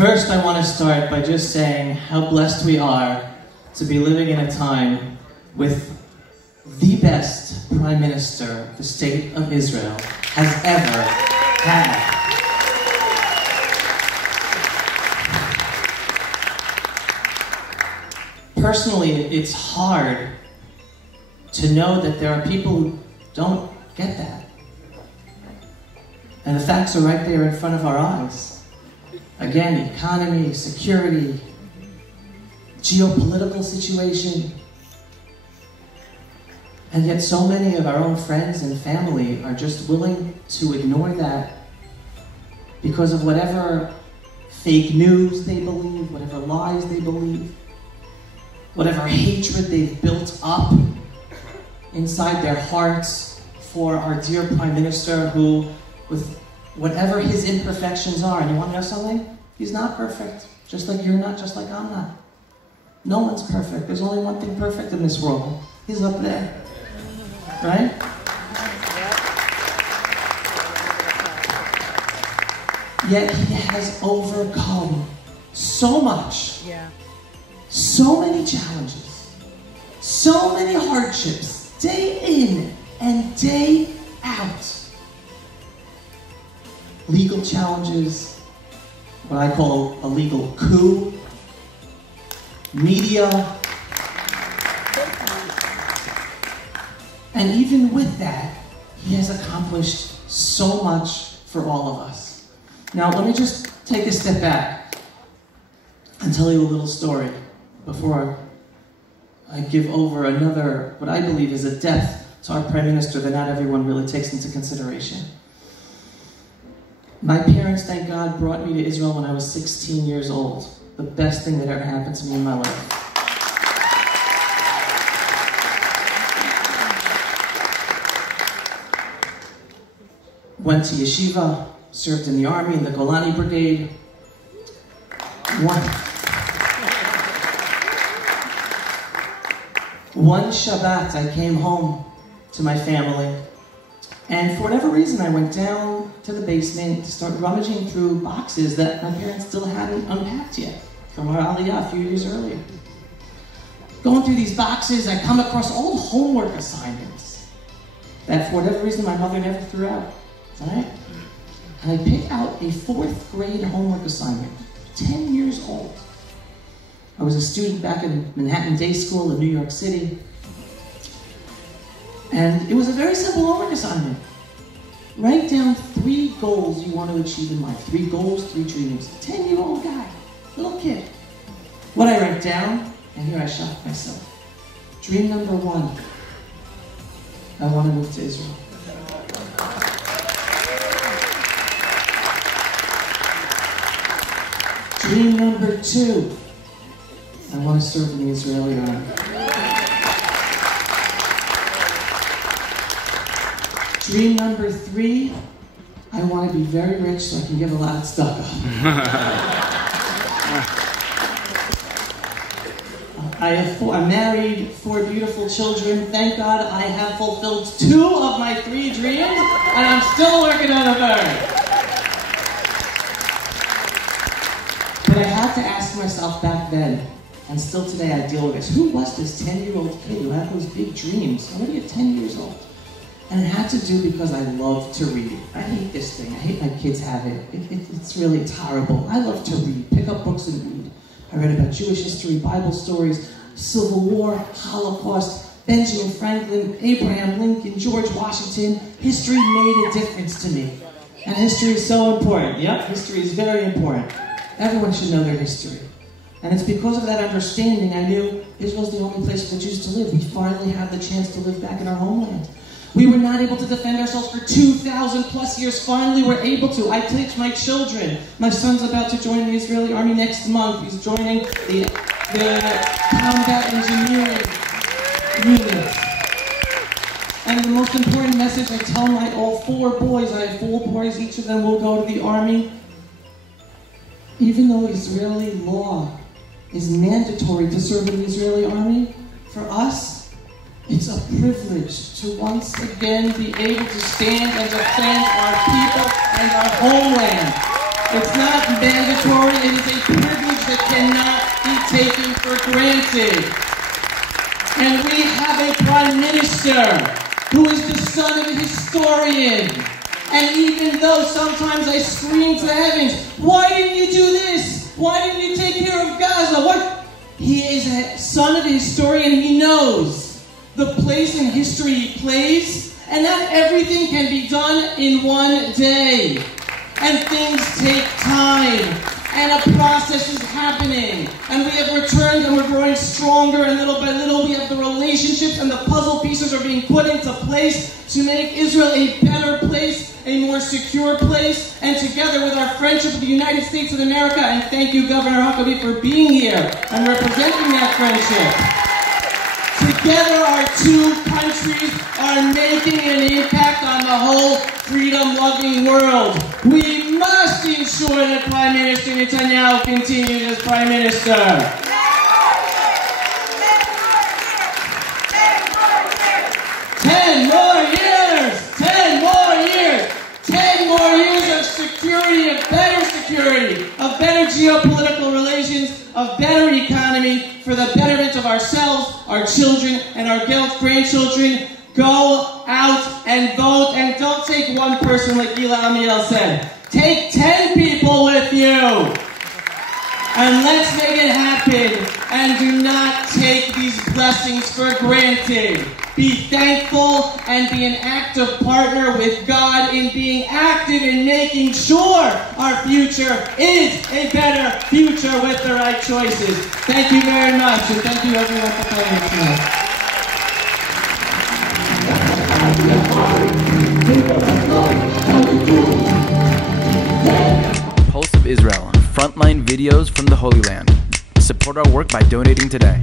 First, I want to start by just saying how blessed we are to be living in a time with the best Prime Minister the State of Israel has ever had. Personally, it's hard to know that there are people who don't get that. And the facts are right there in front of our eyes. Again, economy, security, geopolitical situation. And yet so many of our own friends and family are just willing to ignore that because of whatever fake news they believe, whatever lies they believe, whatever hatred they've built up inside their hearts for our dear Prime Minister who, with whatever his imperfections are, and you want to know something? He's not perfect. Just like you're not, just like I'm not. No one's perfect. There's only one thing perfect in this world. He's up there. Right? Yet he has overcome so much. So many challenges. So many hardships. Day in and day out. Legal challenges, what I call a legal coup, media, and even with that, he has accomplished so much for all of us. Now, let me just take a step back and tell you a little story before I give over another, what I believe is a depth to our Prime Minister that not everyone really takes into consideration. My parents, thank God, brought me to Israel when I was 16 years old. The best thing that ever happened to me in my life. Went to yeshiva, served in the army, in the Golani Brigade. One Shabbat, I came home to my family. And for whatever reason, I went down to the basement to start rummaging through boxes that my parents still hadn't unpacked yet from our Aliyah a few years earlier. Going through these boxes, I come across old homework assignments that for whatever reason my mother never threw out. Right? And I pick out a 4th grade homework assignment, 10 years old. I was a student back in Manhattan Day School in New York City. And it was a very simple homework assignment. Write down 3 goals you want to achieve in life. 3 goals, 3 dreams. 10-year-old guy, little kid. What I write down, and here I shocked myself. Dream number 1, I want to move to Israel. Dream number 2, I want to serve in the Israeli army. Dream number 3, I want to be very rich so I can give a lot of tzedakah. I'm married, 4 beautiful children. Thank God I have fulfilled 2 of my 3 dreams, and I'm still working on a 3rd. But I had to ask myself back then, and still today I deal with this, who was this 10-year-old kid who had those big dreams, already at 10 years old? And it had to do because I love to read. I hate this thing. I hate my kids have it. It's horrible. I love to read. Pick up books and read. I read about Jewish history, Bible stories, Civil War, Holocaust, Benjamin Franklin, Abraham Lincoln, George Washington. History made a difference to me. And history is so important. Yep, history is very important. Everyone should know their history. And it's because of that understanding I knew Israel's the only place for the Jews to live. We finally have the chance to live back in our homeland. We were not able to defend ourselves for 2,000 plus years. Finally, we're able to. I teach my children. My son's about to join the Israeli army next month. He's joining the combat engineering unit. And the most important message I tell my all 4 boys, I have 4 boys, each of them will go to the army. Even though Israeli law is mandatory to serve in the Israeli army, for us, it's a privilege to once again be able to stand and defend our people and our homeland. It's not mandatory. It is a privilege that cannot be taken for granted. And we have a prime minister who is the son of a historian. And even though sometimes I scream to the heavens, why didn't you do this? Why didn't you take care of Gaza? What? He is a son of a historian. He knows the place in history he plays, and not everything can be done in one day. And things take time, and a process is happening. And we have returned, and we're growing stronger, and little by little we have the relationships, and the puzzle pieces are being put into place to make Israel a better place, a more secure place, and together with our friendship with the United States of America, and thank you, Governor Huckabee, for being here and representing that friendship. Together, our two countries are making an impact on the whole freedom-loving world. We must ensure that Prime Minister Netanyahu continues as Prime Minister. 10 more years! 10 more years! 10 more years of security, of better security, of better geopolitical relations, of better economy, for the betterment of ourselves, our children, and our grandchildren. Go out and vote, and don't take one person like Gila Amiel said. Take 10 people with you. And let's make it happen. And do not take these blessings for granted. Be thankful and be an active partner with God in being active in making sure our future is a better future with the right choices. Thank you very much, and thank you everyone for coming tonight. Pulse of Israel, frontline videos from the Holy Land. Support our work by donating today.